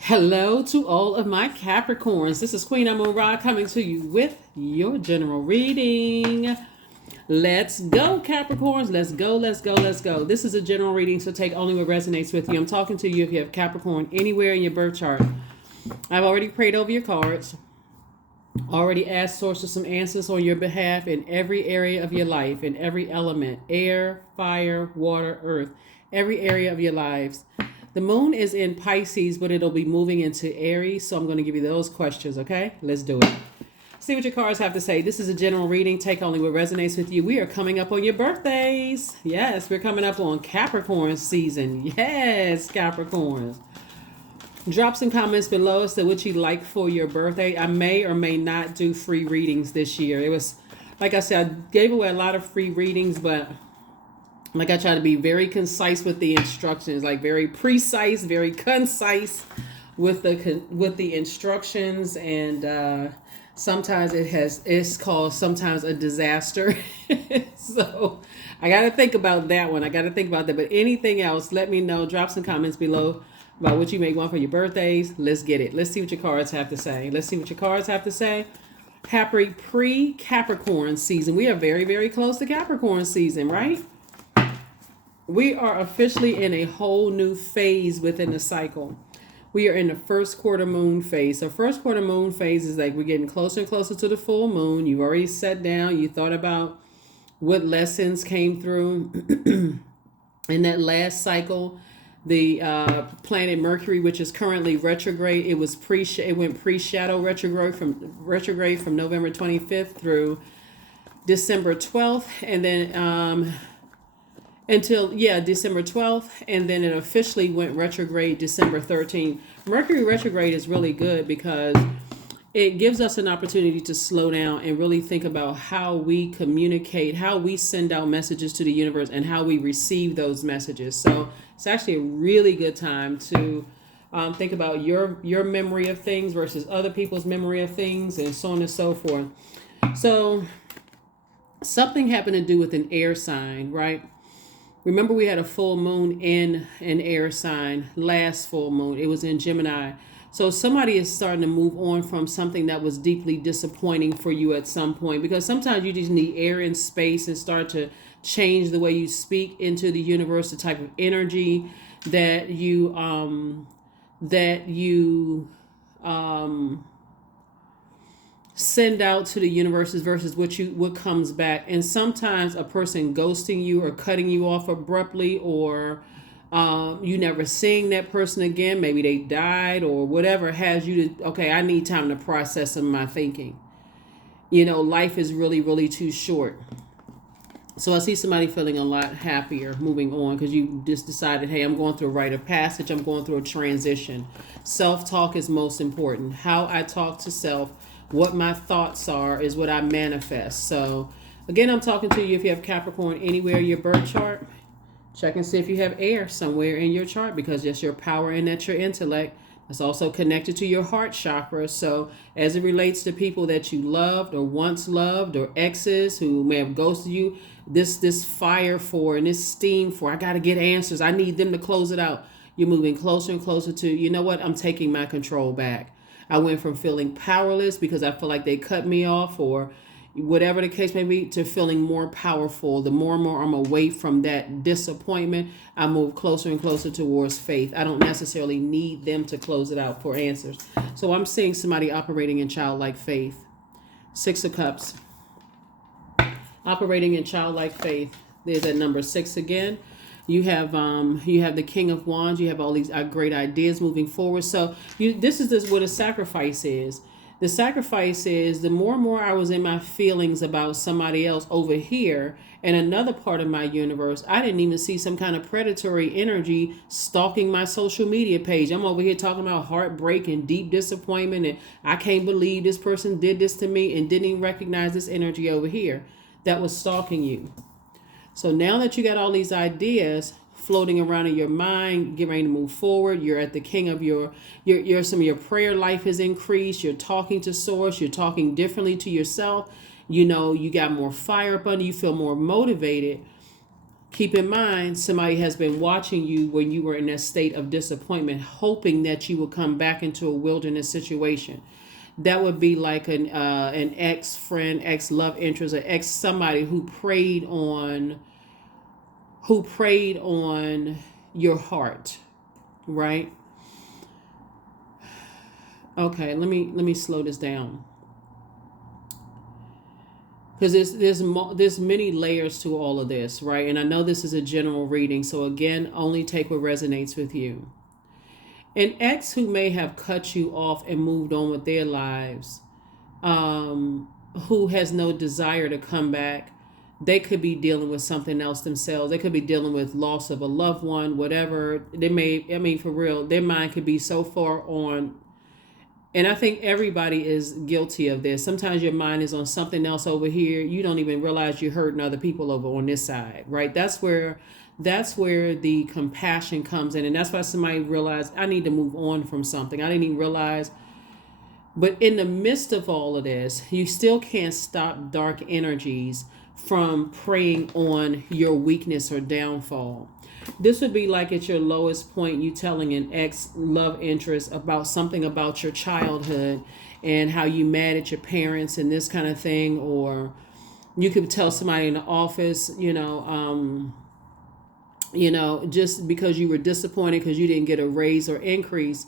Hello to all of my Capricorns. This is Queen Amun Ra coming to you with your general reading. Let's go, Capricorns. Let's go, let's go, let's go. This is a general reading, so take only what resonates with you. I'm talking to you if you have Capricorn anywhere in your birth chart. I've already prayed over your cards, already asked sources some answers on your behalf in every area of your life, in every element: air, fire, water, earth, every area of your lives. The moon is in Pisces, but it'll be moving into Aries. So I'm going to give you those questions, okay? Let's do it. See what your cards have to say. This is a general reading. Take only what resonates with you. We are coming up on your birthdays. Yes, we're coming up on Capricorn season. Yes, Capricorns. Drop some comments below as to what you'd like for your birthday. I may or may not do free readings this year. It was, like I said, I gave away a lot of free readings, but like I try to be very concise with the instructions, like very precise, very concise with the instructions, and sometimes it's called sometimes a disaster. So I got to think about that one. I got to think about that. But anything else, let me know. Drop some comments below about what you may want for your birthdays. Let's get it. Let's see what your cards have to say. Let's see what your cards have to say. Happy pre-Capricorn season. We are very, very close to Capricorn season, right? We are officially in a whole new phase within the cycle. We are in the first quarter moon phase. So first quarter moon phase is like we're getting closer and closer to the full moon. You've already sat down. You thought about what lessons came through in that last cycle. The planet Mercury, which is currently retrograde, it went pre-shadow retrograde from November 25th through December 12th, and then until December 12th, and then it officially went retrograde December 13th. Mercury retrograde is really good because it gives us an opportunity to slow down and really think about how we communicate, how we send out messages to the universe, and how we receive those messages. So it's actually a really good time to think about your memory of things versus other people's memory of things, and so on and so forth. So something happened to do with an air sign, right? Remember, we had a full moon in an air sign last full moon. It was in Gemini. So somebody is starting to move on from something that was deeply disappointing for you at some point, because sometimes you just need air and space and start to change the way you speak into the universe, the type of energy that you send out to the universes versus what comes back. And sometimes a person ghosting you or cutting you off abruptly, or you never seeing that person again, maybe they died or whatever, has you to, okay, I need time to process some of my thinking. Life is really, really too short. So I see somebody feeling a lot happier moving on because you just decided, hey, I'm going through a rite of passage. I'm going through a transition. Self-talk is most important. How I talk to self, what my thoughts are, is what I manifest. So again, I'm talking to you if you have Capricorn anywhere in your birth chart. Check and see if you have air somewhere in your chart, because that's your power and that's your intellect. It's also connected to your heart chakra. So as it relates to people that you loved or once loved, or exes who may have ghosted you, this fire for and this steam for, I got to get answers. I need them to close it out. You're moving closer and closer to, you know what? I'm taking my control back. I went from feeling powerless because I feel like they cut me off, or whatever the case may be, to feeling more powerful. The more and more I'm away from that disappointment, I move closer and closer towards faith. I don't necessarily need them to close it out for answers. So I'm seeing somebody operating in childlike faith. Six of Cups. Operating in childlike faith. There's that number 6 again. You have the King of Wands. You have all these great ideas moving forward. So this is what a sacrifice is. The sacrifice is the more and more I was in my feelings about somebody else over here in another part of my universe, I didn't even see some kind of predatory energy stalking my social media page. I'm over here talking about heartbreak and deep disappointment, and I can't believe this person did this to me, and didn't even recognize this energy over here that was stalking you. So now that you got all these ideas floating around in your mind, get ready to move forward. You're at the king of your some of your prayer life has increased. You're talking to source. You're talking differently to yourself. You got more fire up under you. Feel more motivated. Keep in mind, somebody has been watching you when you were in that state of disappointment, hoping that you will come back into a wilderness situation. That would be like an ex friend, ex love interest, or ex somebody who preyed on your heart, right? Okay, let me slow this down, because there's many layers to all of this, right? And I know this is a general reading, so again, only take what resonates with you. An ex who may have cut you off and moved on with their lives, who has no desire to come back. They could be dealing with something else themselves. They could be dealing with loss of a loved one, whatever. They may, I mean, for real, their mind could be so far on. And I think everybody is guilty of this. Sometimes your mind is on something else over here. You don't even realize you're hurting other people over on this side, right? That's where the compassion comes in. And that's why somebody realized, I need to move on from something. I didn't even realize. But in the midst of all of this, you still can't stop dark energies from preying on your weakness or downfall. This would be like at your lowest point, you telling an ex love interest about something about your childhood and how you mad at your parents and this kind of thing. Or you could tell somebody in the office, just because you were disappointed because you didn't get a raise or increase.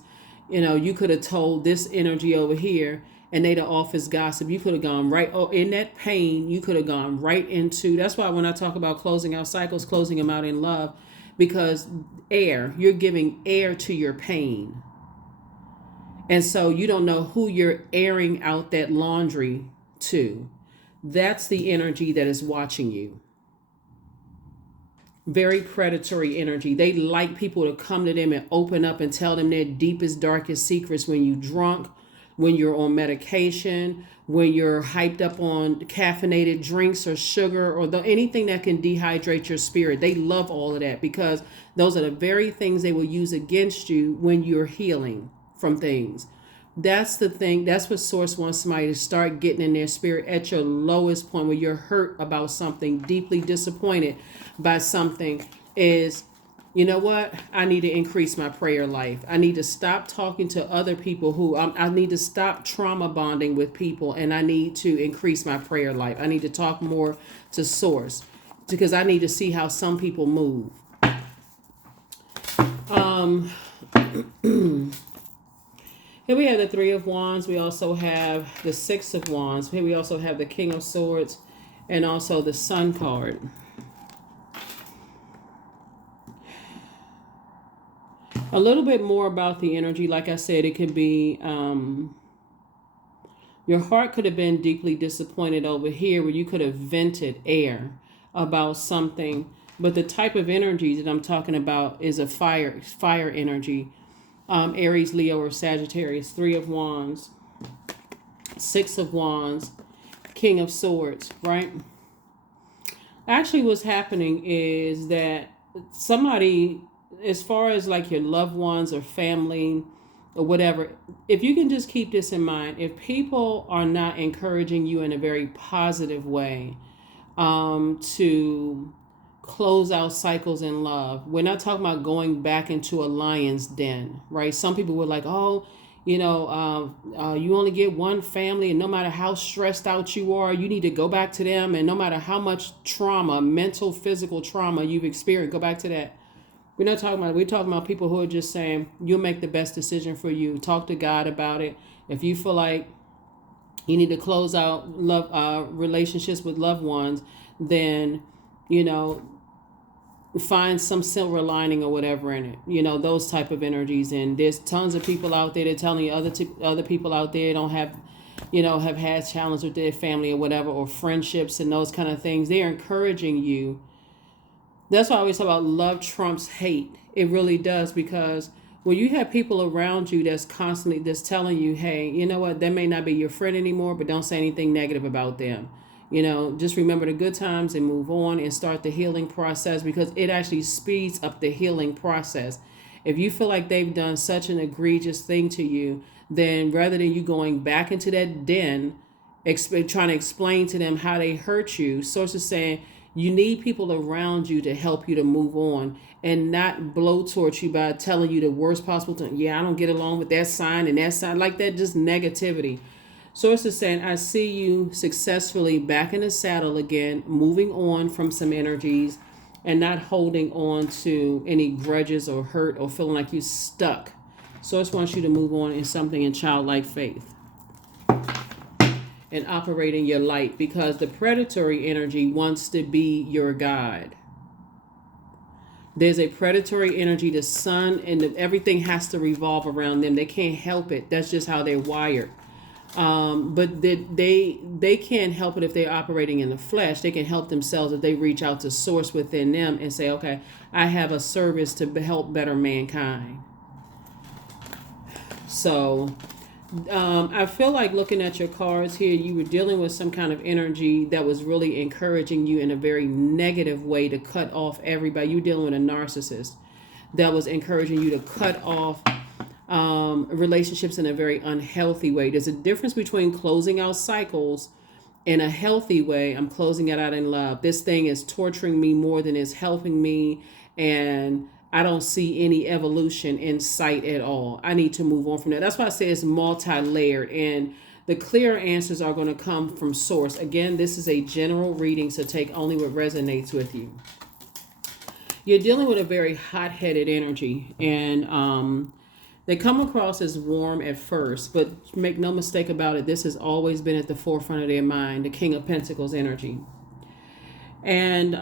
You could have told this energy over here, and they the office gossip. You could have gone right, in that pain, you could have gone right into. That's why when I talk about closing out cycles, closing them out in love, because you're giving air to your pain. And so you don't know who you're airing out that laundry to. That's the energy that is watching you. Very predatory energy. They like people to come to them and open up and tell them their deepest, darkest secrets when you're drunk, when you're on medication, when you're hyped up on caffeinated drinks or sugar or anything that can dehydrate your spirit. They love all of that because those are the very things they will use against you when you're healing from things. That's the thing. That's what Source wants somebody to start getting in their spirit at your lowest point, where you're hurt about something, deeply disappointed by something, is, you know what? I need to increase my prayer life. I need to stop talking to other people I need to stop trauma bonding with people, and I need to increase my prayer life. I need to talk more to Source because I need to see how some people move. Here we have the Three of Wands. We also have the Six of Wands. Here we also have the King of Swords and also the Sun card. A little bit more about the energy. Like I said, it could be your heart could have been deeply disappointed over here, where you could have vented air about something. But the type of energy that I'm talking about is a fire energy. Aries, Leo, or Sagittarius. Three of Wands, Six of Wands, King of Swords, right? Actually, what's happening is that somebody, as far as like your loved ones or family or whatever, if you can just keep this in mind, if people are not encouraging you in a very positive way to close out cycles in love. We're not talking about going back into a lion's den, right? Some people were like, you only get one family, and no matter how stressed out you are, you need to go back to them. And no matter how much trauma, mental, physical trauma you've experienced, go back to that. We're talking about people who are just saying, you'll make the best decision for you. Talk to God about it. If you feel like you need to close out relationships with loved ones, then, find some silver lining or whatever in it, those type of energies. And there's tons of people out there that telling you other people out there don't have, have had challenges with their family or whatever, or friendships and those kind of things. They're encouraging you. That's why I always talk about love trumps hate. It really does, because when you have people around you that's constantly just telling you, hey, you know what, they may not be your friend anymore, but don't say anything negative about them. Just remember the good times and move on and start the healing process, because it actually speeds up the healing process. If you feel like they've done such an egregious thing to you, then rather than you going back into that den, trying to explain to them how they hurt you, Source is saying, You need people around you to help you to move on and not blowtorch you by telling you the worst possible thing. Yeah, I don't get along with that sign and that sign, like that, just negativity. Source is saying, I see you successfully back in the saddle again, moving on from some energies and not holding on to any grudges or hurt or feeling like you're stuck. Source wants you to move on in something in childlike faith and operate in your light, because the predatory energy wants to be your guide. There's a predatory energy, the sun, and everything has to revolve around them. They can't help it. That's just how they're wired. But they can't help it if they're operating in the flesh. They can help themselves if they reach out to source within them and say, okay, I have a service to help better mankind. So I feel like looking at your cards here, you were dealing with some kind of energy that was really encouraging you in a very negative way to cut off everybody. You were dealing with a narcissist that was encouraging you to cut off relationships in a very unhealthy way. There's a difference between closing out cycles in a healthy way. I'm closing it out in love. This thing is torturing me more than it's helping me, and I don't see any evolution in sight at all. I need to move on from that. That's why I say it's multi-layered, and the clear answers are going to come from source. Again, this is a general reading, so take only what resonates with you. You're dealing with a very hot-headed energy, and they come across as warm at first, but make no mistake about it, this has always been at the forefront of their mind, the King of Pentacles energy. And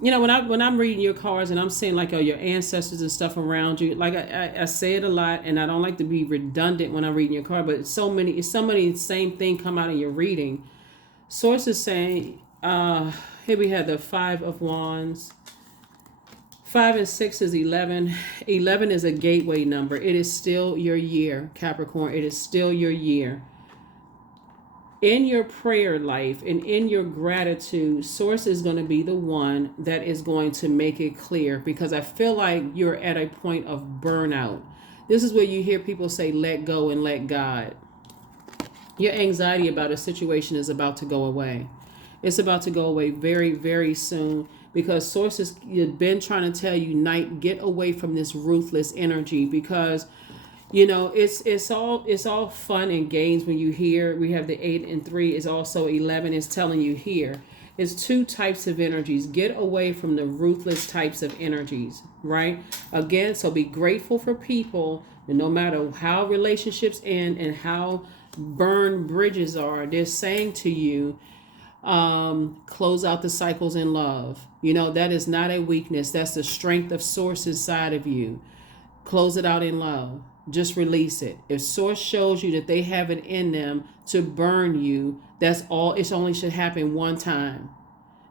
when I'm reading your cards and I'm seeing like your ancestors and stuff around you, like I say it a lot, and I don't like to be redundant when I'm reading your card, but it's so many same thing come out in your reading. Source is saying, here we have the 5 of Wands. 5 and 6 is 11. 11 is a gateway number. It is still your year, Capricorn. It is still your year. In your prayer life and in your gratitude, source is going to be the one that is going to make it clear, because I feel like you're at a point of burnout. This is where you hear people say, let go and let God. Your anxiety about a situation is about to go away. It's about to go away very, very soon, because sources have been trying to tell you, Night, get away from this ruthless energy, because it's all fun and games when you hear we have the 8 and 3 is also 11 is telling you here. It's two types of energies. Get away from the ruthless types of energies, right? Again, so be grateful for people, and no matter how relationships end and how burned bridges are, they're saying to you, close out the cycles in love. That is not a weakness. That's the strength of source inside of you. Close it out in love. Just release it. If source shows you that they have it in them to burn you, that's all. It only should happen one time.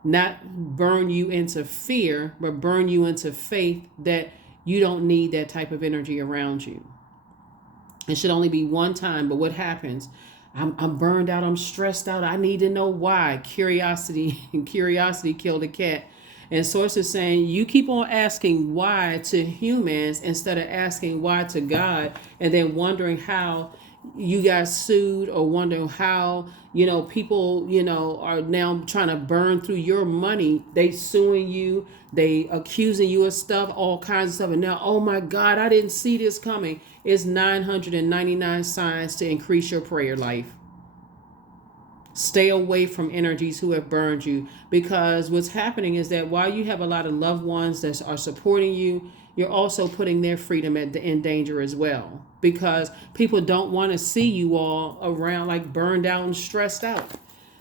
Not burn you into fear, but burn you into faith that you don't need that type of energy around you. It should only be one time. But what happens? I'm burned out. I'm stressed out. I need to know why. Curiosity killed a cat. And source is saying, you keep on asking why to humans instead of asking why to God, and then wondering how you got sued, or wondering how, people, are now trying to burn through your money. They suing you, they accusing you of stuff, all kinds of stuff. And now, oh my God, I didn't see this coming. It's 999 signs to increase your prayer life. Stay away from energies who have burned you, because what's happening is that while you have a lot of loved ones that are supporting you, you're also putting their freedom in danger as well, because people don't want to see you all around like burned out and stressed out.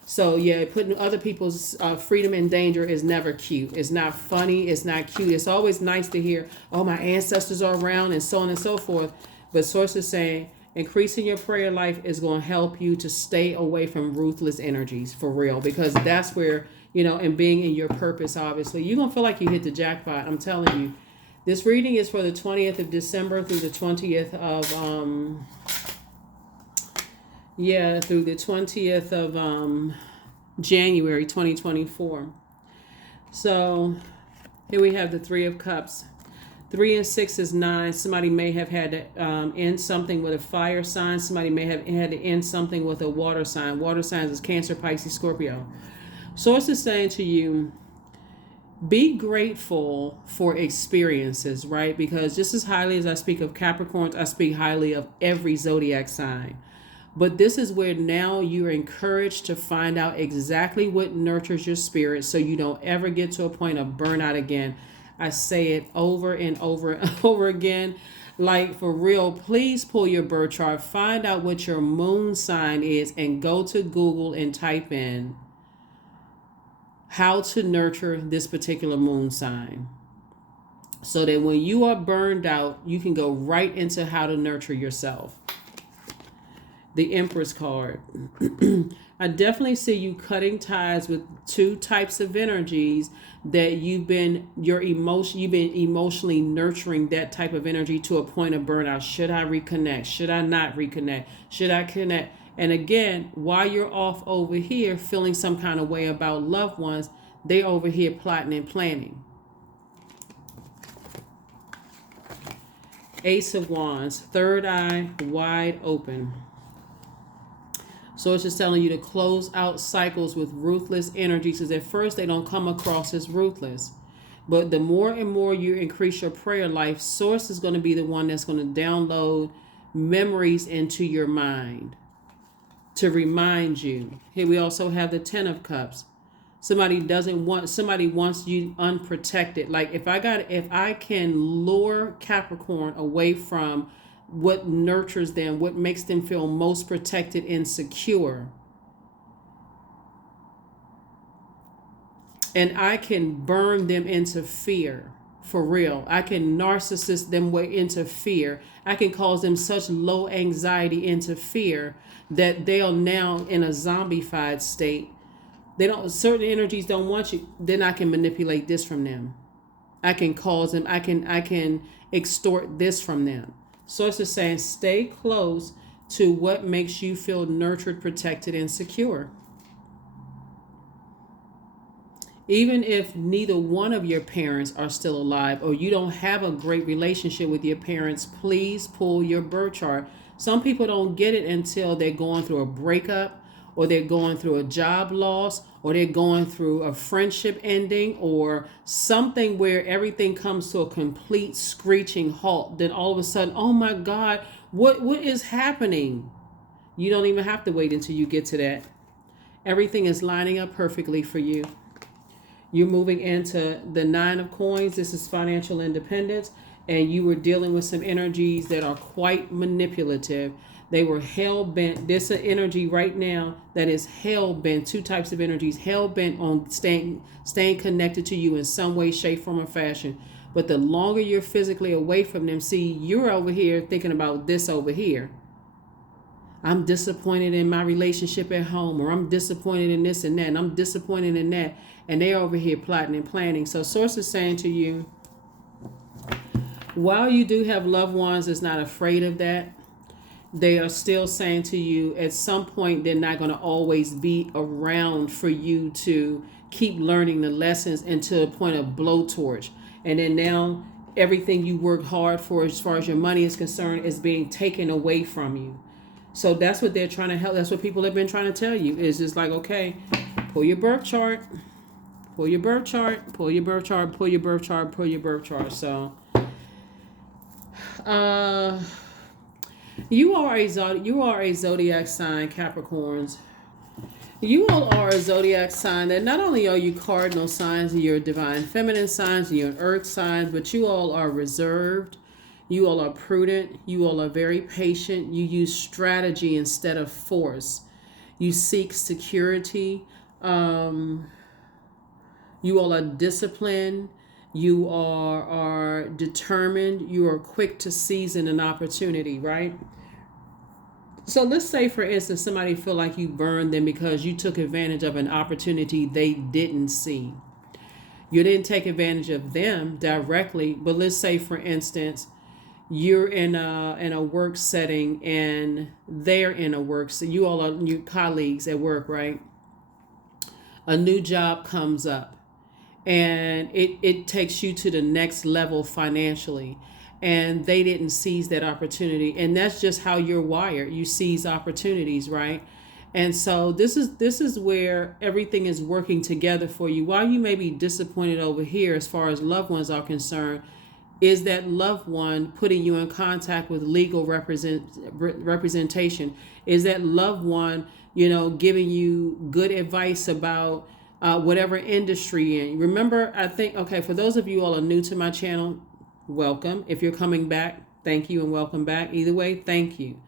So yeah, putting other people's freedom in danger is never cute. It's not funny. It's not cute. It's always nice to hear, oh, my ancestors are around and so on and so forth. But source is saying, increasing your prayer life is going to help you to stay away from ruthless energies for real, because that's where, and being in your purpose, obviously, you're going to feel like you hit the jackpot. I'm telling you, this reading is for the 20th of December through the 20th of, through the 20th of January 2024. So here we have the 3 of Cups. 3 and 6 is 9. Somebody may have had to end something with a fire sign. Somebody may have had to end something with a water sign. Water signs is Cancer, Pisces, Scorpio. Source is saying to you, Be grateful for experiences, right? Because just as highly as I speak of Capricorns, I speak highly of every zodiac sign. But this is where now you're encouraged to find out exactly what nurtures your spirit so you don't ever get to a point of burnout again. I say it over and over and over again. Like, for real, please pull your birth chart, find out what your moon sign is, and go to Google and type in how to nurture this particular moon sign. So that when you are burned out, you can go right into how to nurture yourself. The Empress card. I definitely see you cutting ties with two types of energies that you've been emotionally nurturing that type of energy to a point of burnout. Should I reconnect? Should I not reconnect? Should I connect? And again, while you're off over here feeling some kind of way about loved ones, they're over here plotting and planning. Ace of Wands, third eye wide open. So it's just telling you to close out cycles with ruthless energy, because at first they don't come across as ruthless. But the more and more you increase your prayer life, Source is going to be the one that's going to download memories into your mind to remind you. Here we also have the Ten of Cups. Somebody wants you unprotected. Like, if I can lure Capricorn away from what nurtures them, what makes them feel most protected and secure, and I can burn them into fear, for real. I can narcissist them way into fear. I can cause them such low anxiety into fear that they'll now in a zombified state. Certain energies don't want you. Then I can manipulate this from them. I can cause them, I can extort this from them. So it's just saying, stay close to what makes you feel nurtured, protected, and secure. Even if neither one of your parents are still alive, or you don't have a great relationship with your parents, please pull your birth chart. Some people don't get it until they're going through a breakup, or they're going through a job loss, or they're going through a friendship ending, or something where everything comes to a complete screeching halt. Then all of a sudden, oh my God, what is happening? You don't even have to wait until you get to that. Everything is lining up perfectly for you. You're moving into the Nine of Coins. This is financial independence, and you were dealing with some energies that are quite manipulative. They were hell-bent. There's an energy right now that is hell-bent. Two types of energies, hell-bent on staying connected to you in some way, shape, form, or fashion. But the longer you're physically away from them, see, you're over here thinking about this over here. I'm disappointed in my relationship at home, or I'm disappointed in this and that, and I'm disappointed in that. And they're over here plotting and planning. So Source is saying to you, while you do have loved ones that's not afraid of that, they are still saying to you, at some point, they're not going to always be around for you to keep learning the lessons into a point of blowtorch. And then now everything you worked hard for as far as your money is concerned is being taken away from you. So that's what they're trying to help. That's what people have been trying to tell you. Is just like, okay, pull your birth chart, pull your birth chart, pull your birth chart, pull your birth chart, pull your birth chart. So, you are a zodiac sign, Capricorns. You all are a zodiac sign that not only are you cardinal signs and you're divine feminine signs and you're earth signs, but you all are reserved. You all are prudent. You all are very patient. You use strategy instead of force. You seek security. You all are disciplined. You are determined. You are quick to seize an opportunity, right? So let's say, for instance, somebody feel like you burned them because you took advantage of an opportunity they didn't see. You didn't take advantage of them directly, but let's say, for instance, you're in a work setting and they're in a work, so you all are your colleagues at work, right? A new job comes up and it takes you to the next level financially, and they didn't seize that opportunity. And that's just how you're wired. You seize opportunities, right? And so this is where everything is working together for you. While you may be disappointed over here as far as loved ones are concerned, is that loved one putting you in contact with legal representation? Is that loved one, giving you good advice about whatever industry you're in? Remember, I think, okay, for those of you all are new to my channel, welcome. If you're coming back, thank you and welcome back. Either way, thank you.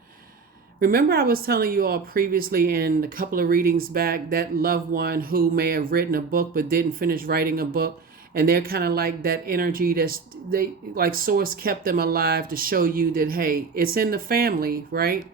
Remember, I was telling you all previously in a couple of readings back that loved one who may have written a book but didn't finish writing a book, and they're kind of like that energy they like source kept them alive to show you that, hey, it's in the family, right?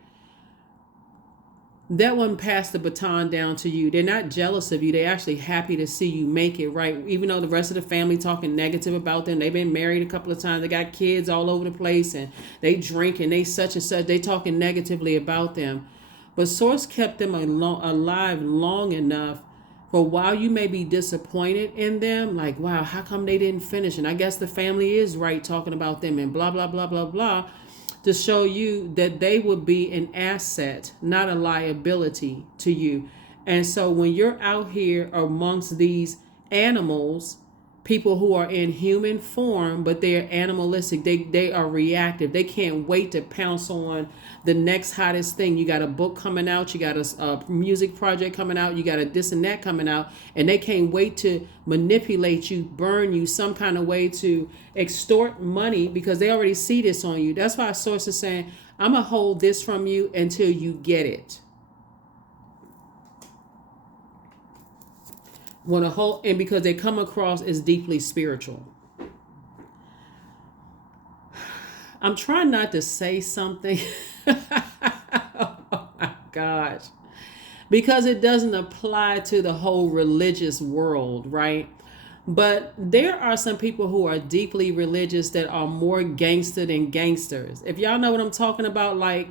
That one passed the baton down to you. They're not jealous of you. They're actually happy to see you make it, right? Even though the rest of the family talking negative about them. They've been married a couple of times. They got kids all over the place and they drink and they such and such. They talking negatively about them. But Source kept them alive long enough for while you may be disappointed in them, like, wow, how come they didn't finish? And I guess the family is right talking about them and blah, blah, blah, blah, blah, to show you that they would be an asset, not a liability to you. And so when you're out here amongst these animals, people who are in human form, but they're animalistic, they are reactive. They can't wait to pounce on the next hottest thing. You got a book coming out, you got a music project coming out, you got a this and that coming out, and they can't wait to manipulate you, burn you some kind of way to extort money because they already see this on you. That's why Source is saying, I'm going to hold this from you until you get it. Want to hold, and because they come across as deeply spiritual. I'm trying not to say something. Oh my gosh. Because it doesn't apply to the whole religious world, right? But there are some people who are deeply religious that are more gangster than gangsters. If y'all know what I'm talking about, like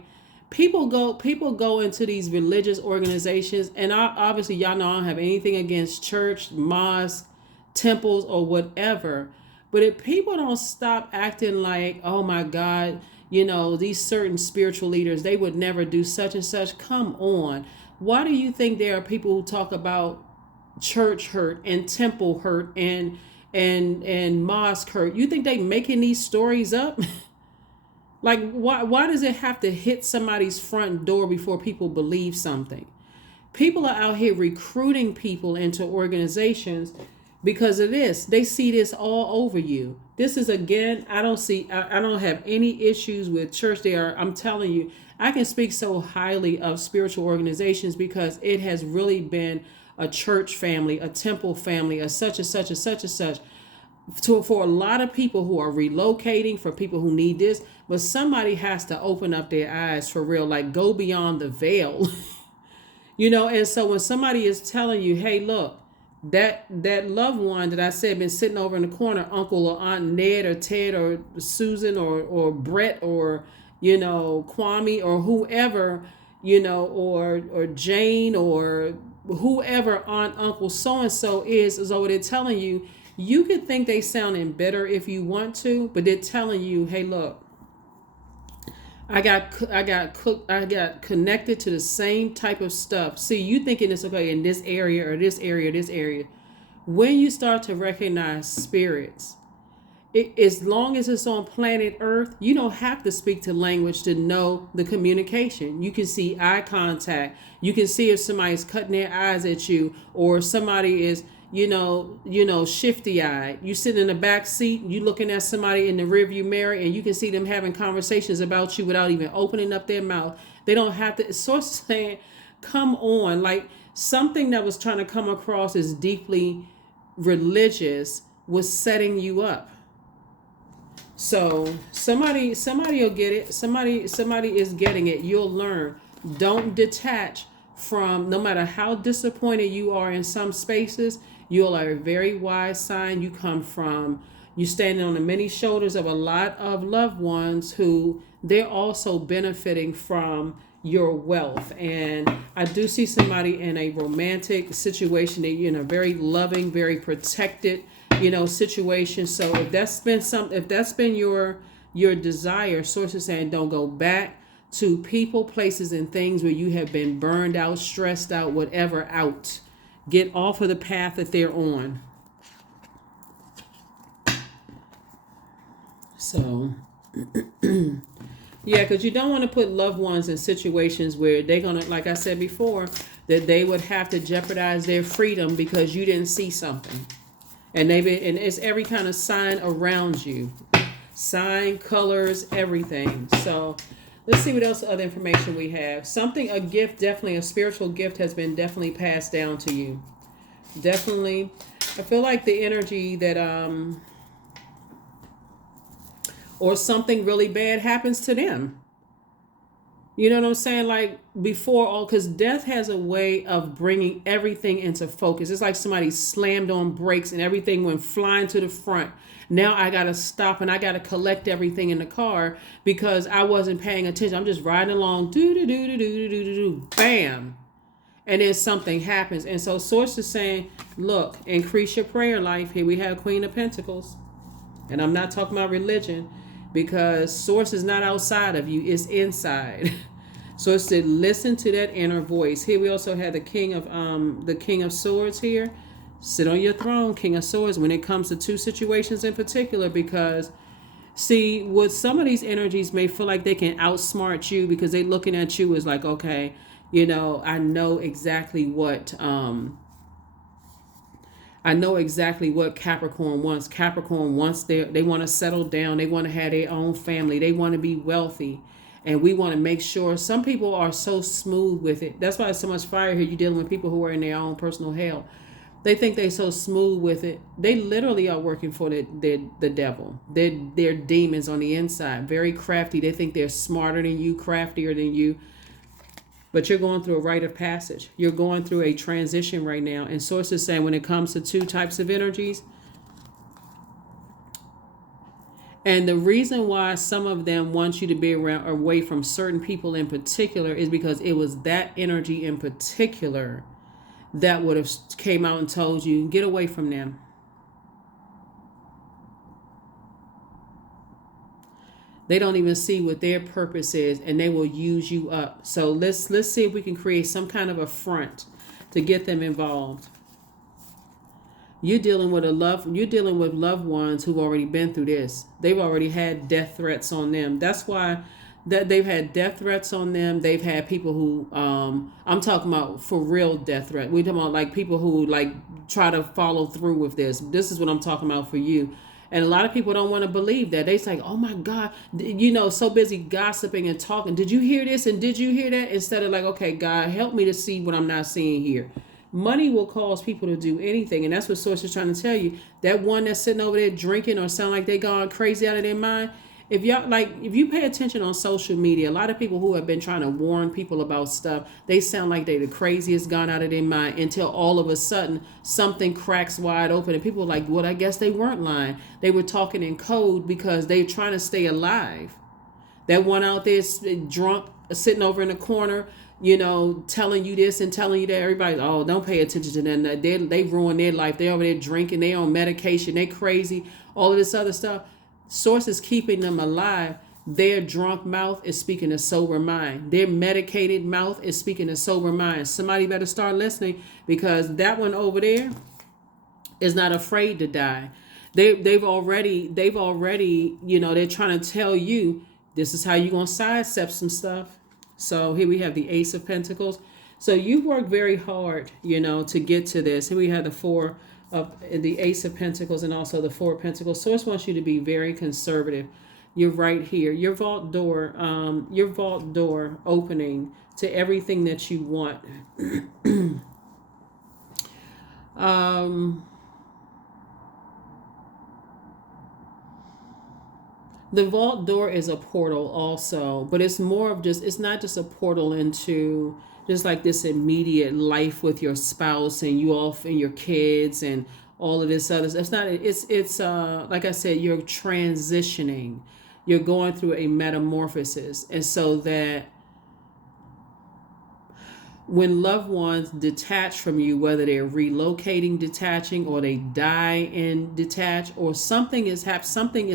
people go into these religious organizations, and obviously y'all know I don't have anything against church, mosque, temples, or whatever. But if people don't stop acting like, oh my God, these certain spiritual leaders, they would never do such and such. Come on. Why do you think there are people who talk about church hurt and temple hurt and mosque hurt? You think they making these stories up? Like, why does it have to hit somebody's front door before people believe something? People are out here recruiting people into organizations because of this. They see this all over you. This is, again, I don't have any issues with church there. I'm telling you, I can speak so highly of spiritual organizations because it has really been a church family, a temple family, a such and such and such and such. For a lot of people who are relocating, for people who need this, but somebody has to open up their eyes for real, like go beyond the veil. And so when somebody is telling you, hey, look, that loved one that I said been sitting over in the corner, Uncle or Aunt Ned or Ted or Susan or Brett or, Kwame or whoever, or Jane or whoever Aunt, Uncle so-and-so is over there telling you. You could think they sounding bitter if you want to, but they're telling you, hey, look, I got connected to the same type of stuff. See, you thinking it's okay in this area or this area or this area. When you start to recognize spirits, as long as it's on planet Earth, you don't have to speak to language to know the communication. You can see eye contact. You can see if somebody's cutting their eyes at you or somebody is shifty eyed. You sit in the back seat, you looking at somebody in the rearview mirror, and you can see them having conversations about you without even opening up their mouth. They don't have to. It's sort of saying, come on, like something that was trying to come across as deeply religious was setting you up. So somebody will get it. Somebody is getting it. You'll learn. Don't detach from, no matter how disappointed you are in some spaces. You are a very wise sign. You come from, you standing on the many shoulders of a lot of loved ones who they're also benefiting from your wealth. And I do see somebody in a romantic situation that you're in a very loving, very protected, situation. So if that's been your desire, sources saying don't go back to people, places, and things where you have been burned out, stressed out, whatever out. Get off of the path that they're on. So, yeah, because you don't want to put loved ones in situations where they're going to, like I said before, that they would have to jeopardize their freedom because you didn't see something. And and it's every kind of sign around you. Sign, colors, everything. So let's see what else other information we have. Something, a gift, definitely a spiritual gift has been definitely passed down to you. Definitely. I feel like the energy that or something really bad happens to them. You know what I'm saying? Like before all, because death has a way of bringing everything into focus. It's like somebody slammed on brakes and everything went flying to the front. Now I got to stop and I got to collect everything in the car because I wasn't paying attention. I'm just riding along, bam. And then something happens. And so Source is saying, look, increase your prayer life. Here we have Queen of Pentacles. And I'm not talking about religion, because Source is not outside of you, it's inside. So it's to listen to that inner voice. Here we also have the King of Swords here. Sit on your throne, King of Swords, when it comes to two situations in particular, because see, with some of these energies may feel like they can outsmart you because they're looking at you as like, okay, you know, I know exactly what Capricorn wants. Capricorn wants they want to settle down. They want to have their own family. They want to be wealthy. And we want to make sure. Some people are so smooth with it. That's why there's so much fire here. You're dealing with people who are in their own personal hell. They think they're so smooth with it. They literally are working for the devil. They're demons on the inside. Very crafty. They think they're smarter than you, craftier than you. But you're going through a rite of passage. You're going through a transition right now. And Source is saying when it comes to two types of energies, and the reason why some of them want you to be around away from certain people in particular is because it was that energy in particular that would have came out and told you, get away from them. They don't even see what their purpose is, and they will use you up. So let's see if we can create some kind of a front to get them involved. You're dealing with loved ones who've already been through this. They've already had death threats on them. That's why that they've had death threats on them. They've had people who I'm talking about for real death threat. We're talking about like people who like try to follow through with this. This is what I'm talking about for you. And a lot of people don't want to believe that. They say, oh my God, you know, so busy gossiping and talking. Did you hear this? And did you hear that? Instead of like, okay, God, help me to see what I'm not seeing here. Money will cause people to do anything. And that's what Source is trying to tell you. That one that's sitting over there drinking or sound like they gone crazy out of their mind. If you pay attention on social media, a lot of people who have been trying to warn people about stuff, they sound like they the craziest gone out of their mind until all of a sudden something cracks wide open and people are like, well, I guess they weren't lying. They were talking in code because they're trying to stay alive. That one out there drunk, sitting over in the corner, you know, telling you this and telling you that. Everybody, oh, don't pay attention to them. They ruin their life. They over there drinking. They on medication. They crazy. All of this other stuff. Source is keeping them alive. Their drunk mouth is speaking a sober mind. Their medicated mouth is speaking a sober mind. Somebody better start listening, because that one over there is not afraid to die. They've already, you know, they're trying to tell you this is how you're going to sidestep some stuff. So here we have the Ace of Pentacles. So you work very hard, you know, to get to this. Here we have the Four of the Ace of Pentacles and also the Four of Pentacles. Source wants you to be very conservative. You're right here. Your vault door opening to everything that you want. The vault door is a portal also, but it's more of just, it's not just a portal into just like this immediate life with your spouse and you off and your kids and all of this other. It's not, it's like I said, you're transitioning. You're going through a metamorphosis. And so that when loved ones detach from you, whether they're relocating, detaching, or they die and detach, or something is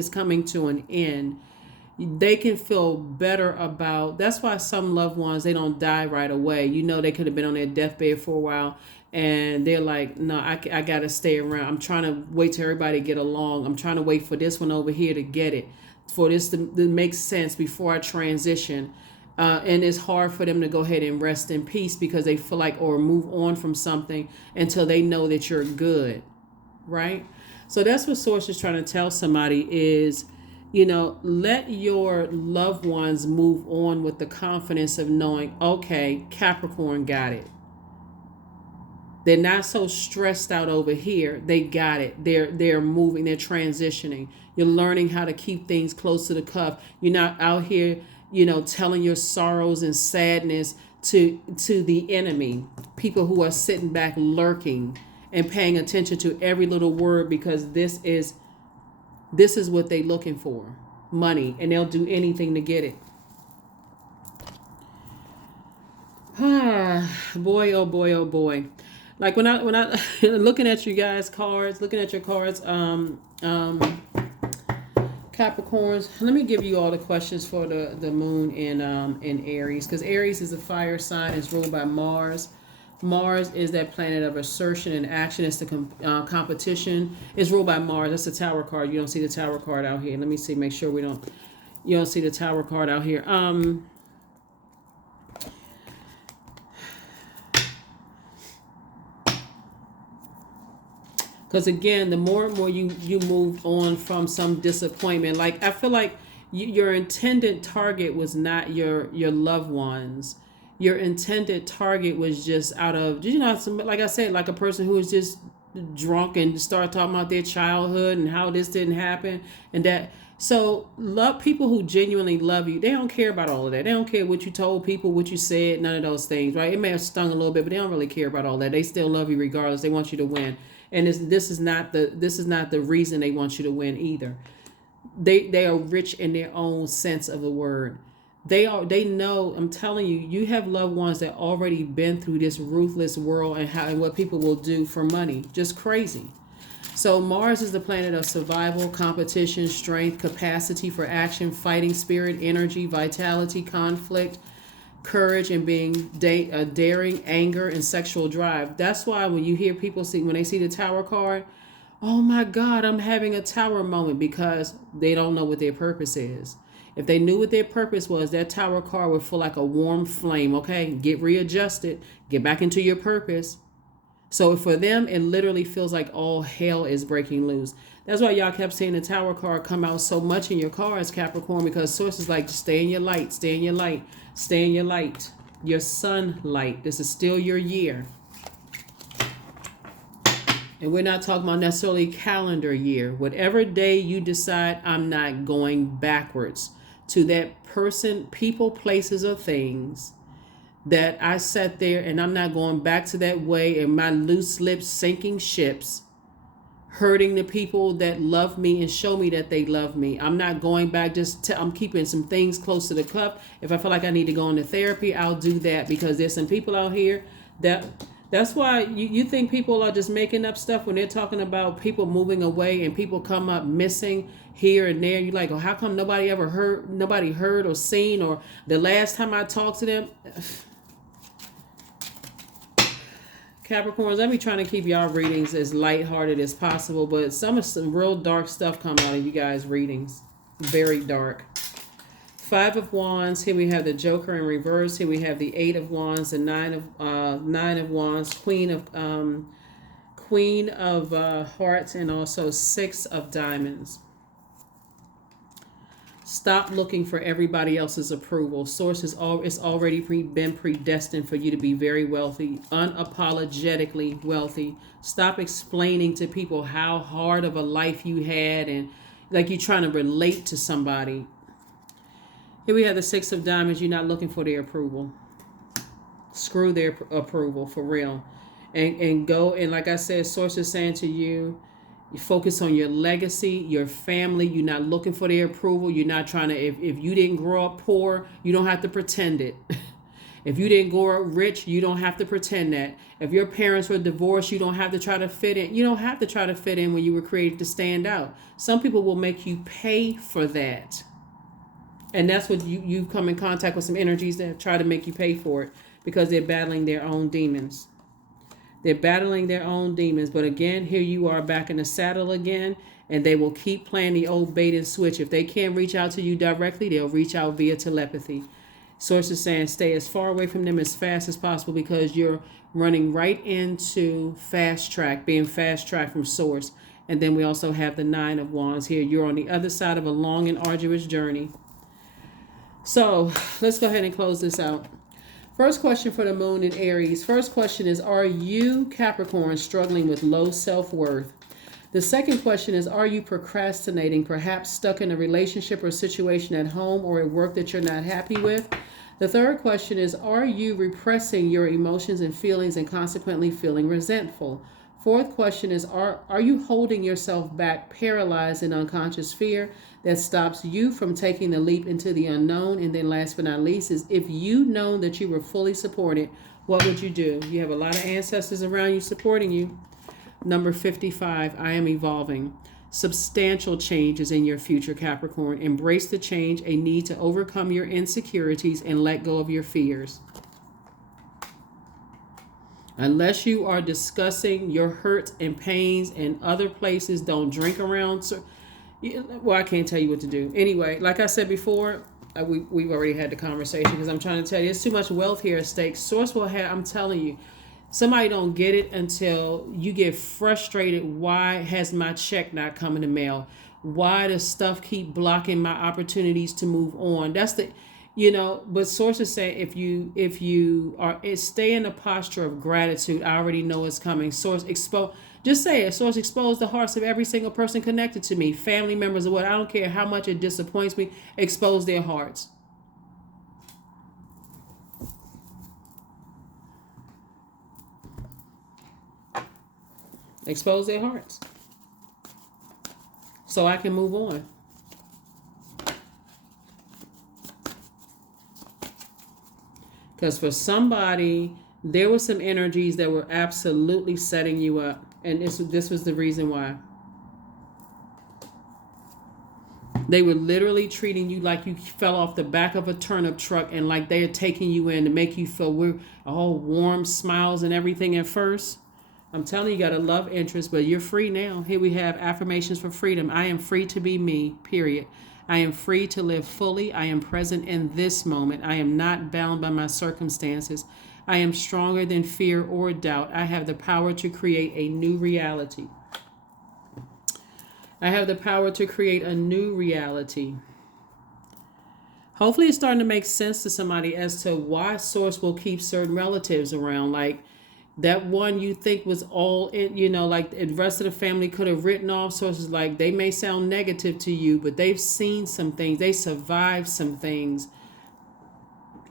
coming to an end, they can feel better about. That's why some loved ones, they don't die right away. They could have been on their deathbed for a while, and they're like, no, I gotta stay around. I'm trying to wait till everybody get along. I'm trying to wait for this one over here to get it, for this to make sense before I transition. And it's hard for them to go ahead and rest in peace because they feel like, or move on from something until they know that you're good, right? So that's what Source is trying to tell somebody is, let your loved ones move on with the confidence of knowing, okay, Capricorn got it. They're not so stressed out over here. They got it. They're moving. They're transitioning. You're learning how to keep things close to the cuff. You're not out here, telling your sorrows and sadness to the enemy. People who are sitting back lurking and paying attention to every little word, because this is what they're looking for, money, and they'll do anything to get it. Boy, oh boy, oh boy. Like when I looking at you guys cards, Capricorns. Let me give you all the questions for the moon in Aries, because Aries is a fire sign. It's ruled by Mars. Mars is that planet of assertion and action. It's the competition. It's ruled by Mars. That's the Tower card. You don't see the Tower card out here. Let me see. Make sure you don't see the Tower card out here. Because again, the more and more you move on from some disappointment, like I feel like your intended target was not your loved ones. Your intended target was just out of, like I said, like a person who was just drunk and start talking about their childhood and how this didn't happen and that. So love people who genuinely love you. They don't care about all of that. They don't care what you told people, what you said, none of those things, right? It may have stung a little bit, but they don't really care about all that. They still love you regardless. They want you to win. And this is not the reason they want you to win either. They are rich in their own sense of the word. They know, I'm telling you, you have loved ones that already been through this ruthless world and what people will do for money. Just crazy. So Mars is the planet of survival, competition, strength, capacity for action, fighting spirit, energy, vitality, conflict, courage, and being daring, anger, and sexual drive. That's why when you hear people when they see the Tower card, oh my God, I'm having a Tower moment, because they don't know what their purpose is. If they knew what their purpose was, that Tower card would feel like a warm flame. Okay, get readjusted, get back into your purpose. So for them, it literally feels like all hell is breaking loose. That's why y'all kept seeing the Tower card come out so much in your cards, Capricorn, because sources like, stay in your light, stay in your light, stay in your light, your sunlight. This is still your year. And we're not talking about necessarily calendar year. Whatever day you decide, I'm not going backwards to that person, people, places, or things that I sat there, and I'm not going back to that way and my loose lips sinking ships, hurting the people that love me and show me that they love me. I'm not going back. I'm keeping some things close to the cup. If I feel like I need to go into therapy, I'll do that, because there's some people out here that's why you think people are just making up stuff when they're talking about people moving away and people come up missing here and there. You're like, oh, how come nobody heard or seen, or the last time I talked to them? Capricorns, I be trying to keep y'all readings as lighthearted as possible, but some real dark stuff come out of you guys' readings. Very dark. Five of Wands. Here we have the Joker in reverse. Here we have the Eight of Wands, the Nine of Wands, Queen of Hearts, and also Six of Diamonds. Stop looking for everybody else's approval. Source it's already been predestined for you to be very wealthy, unapologetically wealthy. Stop explaining to people how hard of a life you had and like you're trying to relate to somebody. Here we have the Six of Diamonds. You're not looking for their approval. Screw their approval, for real. And go, and like I said, Source is saying to you, you focus on your legacy, your family. You're not looking for their approval. You're not trying to, if you didn't grow up poor, you don't have to pretend it. If you didn't grow up rich, you don't have to pretend that. If your parents were divorced, you don't have to try to fit in. You don't have to try to fit in when you were created to stand out. Some people will make you pay for that. And that's what you come in contact with some energies that try to make you pay for it because they're battling their own demons. They're battling their own demons. But again, here you are back in the saddle again, and they will keep playing the old bait and switch. If they can't reach out to you directly, they'll reach out via telepathy. Source is saying stay as far away from them as fast as possible because you're running right into fast track, being fast tracked from source. And then we also have the 9 of Wands here. You're on the other side of a long and arduous journey. So let's go ahead and close this out. First question for the moon in Aries. First question is, are you, Capricorn, struggling with low self-worth? The second question is, are you procrastinating, perhaps stuck in a relationship or situation at home or at work that you're not happy with? The third question is, are you repressing your emotions and feelings and consequently feeling resentful? Fourth question is, are you holding yourself back, paralyzed in unconscious fear that stops you from taking the leap into the unknown? And then last but not least is, if you know that you were fully supported, what would you do? You have a lot of ancestors around you supporting you. Number 55, I am evolving. Substantial changes in your future, Capricorn. Embrace the change, a need to overcome your insecurities and let go of your fears. Unless you are discussing your hurts and pains in other places, don't drink around. Well, I can't tell you what to do. Anyway, like I said before, we've already had the conversation because I'm trying to tell you, there's too much wealth here at stake. Source will have, I'm telling you, somebody don't get it until you get frustrated. Why has my check not come in the mail? Why does stuff keep blocking my opportunities to move on? That's the... but sources say if you are stay in a posture of gratitude, I already know it's coming. Source expose, just say it. Source expose the hearts of every single person connected to me, family members or what. I don't care how much it disappoints me. Expose their hearts. Expose their hearts so I can move on. Because for somebody, there were some energies that were absolutely setting you up. And this was the reason why. They were literally treating you like you fell off the back of a turnip truck and like they're taking you in to make you feel we're all warm smiles and everything at first. I'm telling you, you got a love interest, but you're free now. Here we have affirmations for freedom. I am free to be me, period. I am free to live fully. I am present in this moment. I am not bound by my circumstances. I am stronger than fear or doubt. I have the power to create a new reality. I have the power to create a new reality. Hopefully it's starting to make sense to somebody as to why Source will keep certain relatives around. Like that one you think was all in, like the rest of the family could have written off. Sources like they may sound negative to you, but they've seen some things. They survived some things.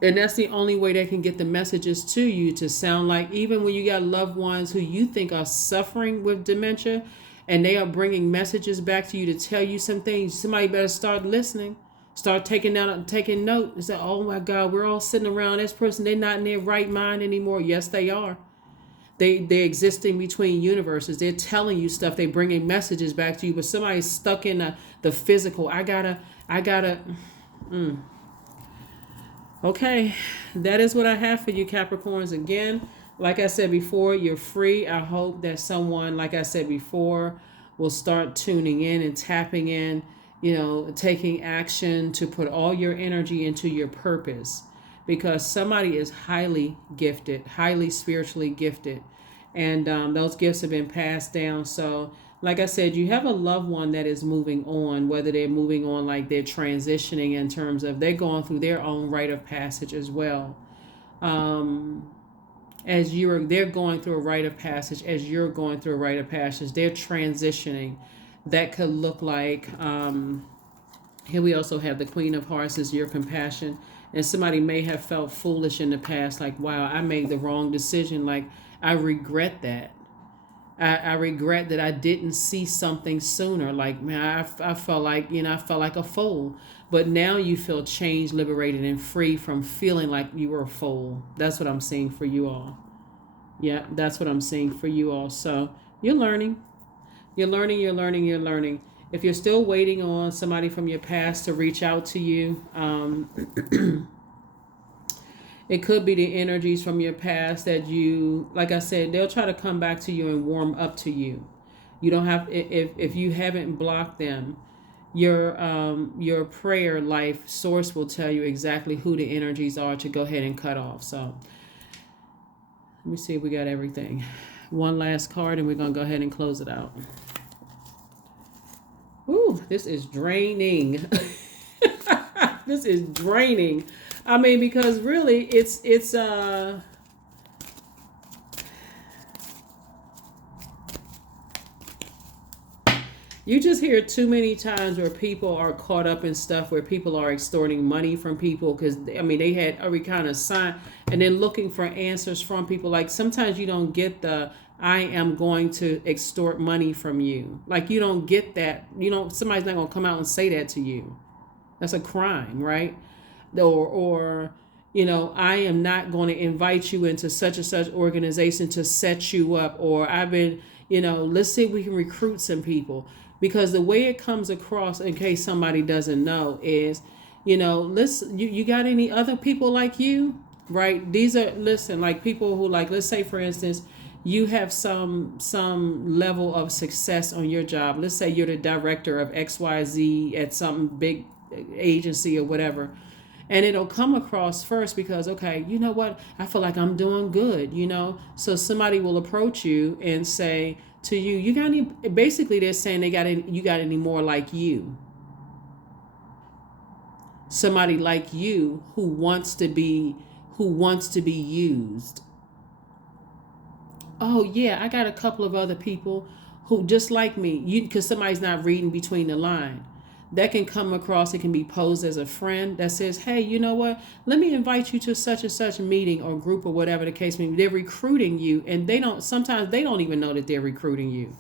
And that's the only way they can get the messages to you to sound like, even when you got loved ones who you think are suffering with dementia and they are bringing messages back to you to tell you some things, somebody better start listening. Start taking note and say, oh my God, we're all sitting around this person. They're not in their right mind anymore. Yes, they are. They're existing between universes. They're telling you stuff. They're bringing messages back to you. But somebody's stuck in the physical. I gotta. Okay, that is what I have for you, Capricorns. Again, like I said before, you're free. I hope that someone, like I said before, will start tuning in and tapping in, taking action to put all your energy into your purpose. Because somebody is highly gifted, highly spiritually gifted. And those gifts have been passed down. So, like I said, you have a loved one that is moving on, whether they're moving on like they're transitioning in terms of they're going through their own rite of passage as well. They're going through a rite of passage, as you're going through a rite of passage, they're transitioning. That could look like, here we also have the Queen of Hearts as your compassion. And somebody may have felt foolish in the past, like, wow, I made the wrong decision. Like, I regret that. I regret that I didn't see something sooner. Like, man, I felt like, I felt like a fool. But now you feel changed, liberated, and free from feeling like you were a fool. That's what I'm seeing for you all. Yeah, that's what I'm seeing for you all. So you're learning. You're learning. If you're still waiting on somebody from your past to reach out to you, it could be the energies from your past that you, like I said, they'll try to come back to you and warm up to you. You don't have, if you haven't blocked them, your prayer life source will tell you exactly who the energies are to go ahead and cut off. So let me see if we got everything. One last card and we're going to go ahead and close it out. Ooh, this is draining. This is draining. I mean, because really it's you just hear too many times where people are caught up in stuff where people are extorting money from people because, I mean, they had every kind of sign and then looking for answers from people. Like sometimes you don't get the, I am going to extort money from you. Like you don't get that. You know, somebody's not going to come out and say that to you. That's a crime, right? Or you know, I am not going to invite you into such and such organization to set you up. Or I've been, you know, let's see if we can recruit some people. Because the way it comes across, in case somebody doesn't know, is, you know, you got any other people like you, right? These are, listen, like people who, like, let's say for instance, you have some level of success on your job. Let's say you're the director of XYZ at some big agency or whatever. And it'll come across first because, okay, you know what? I feel like I'm doing good, you know? So somebody will approach you and say to you, you got any, basically they're saying you got any more like you. Somebody like you who wants to be used. Oh yeah, I got a couple of other people who just like me. Because somebody's not reading between the line. That can come across, it can be posed as a friend that says, hey, you know what? Let me invite you to such and such meeting or group or whatever the case may be. They're recruiting you and sometimes they don't even know that they're recruiting you.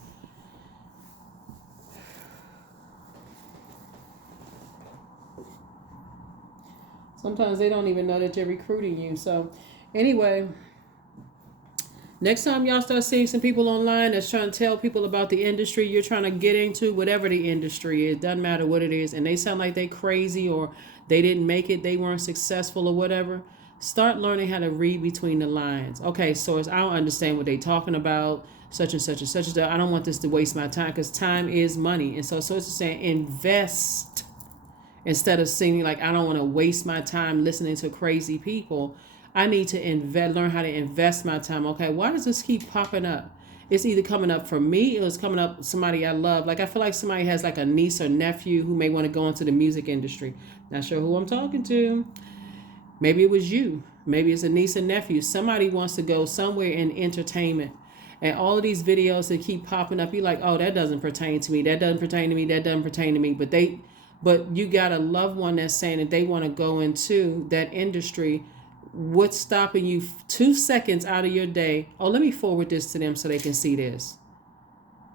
Sometimes they don't even know that they're recruiting you. So anyway, next time y'all start seeing some people online that's trying to tell people about the industry you're trying to get into, whatever the industry is, doesn't matter what it is, and they sound like they crazy or they didn't make it, they weren't successful or whatever, start learning how to read between the lines. Okay, so I don't understand what they're talking about, such and such and such and such. I don't want this to waste my time because time is money. And so it's saying invest instead of seeming like I don't want to waste my time listening to crazy people. I need to learn how to invest my time. Okay, why does this keep popping up? It's either coming up for me or it's coming up somebody I love. Like I feel like somebody has like a niece or nephew who may want to go into the music industry. Not sure who I'm talking to. Maybe it was you. Maybe it's a niece and nephew. Somebody wants to go somewhere in entertainment. And all of these videos that keep popping up, you're like, oh, that doesn't pertain to me. That doesn't pertain to me. That doesn't pertain to me. But you got a loved one that's saying that they want to go into that industry. What's stopping you 2 seconds out of your day? Oh, let me forward this to them so they can see this.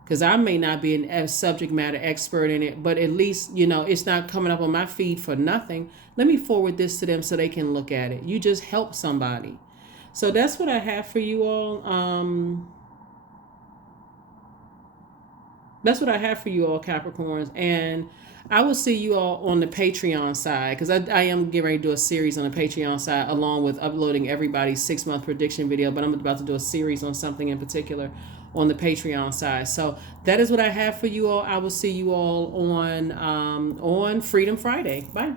Because I may not be a subject matter expert in it, but at least, you know, it's not coming up on my feed for nothing. Let me forward this to them so they can look at it. You just help somebody. So that's what I have for you all. That's what I have for you all, Capricorns. And I will see you all on the Patreon side because I am getting ready to do a series on the Patreon side along with uploading everybody's 6-month prediction video. But I'm about to do a series on something in particular on the Patreon side. So that is what I have for you all. I will see you all on Freedom Friday. Bye.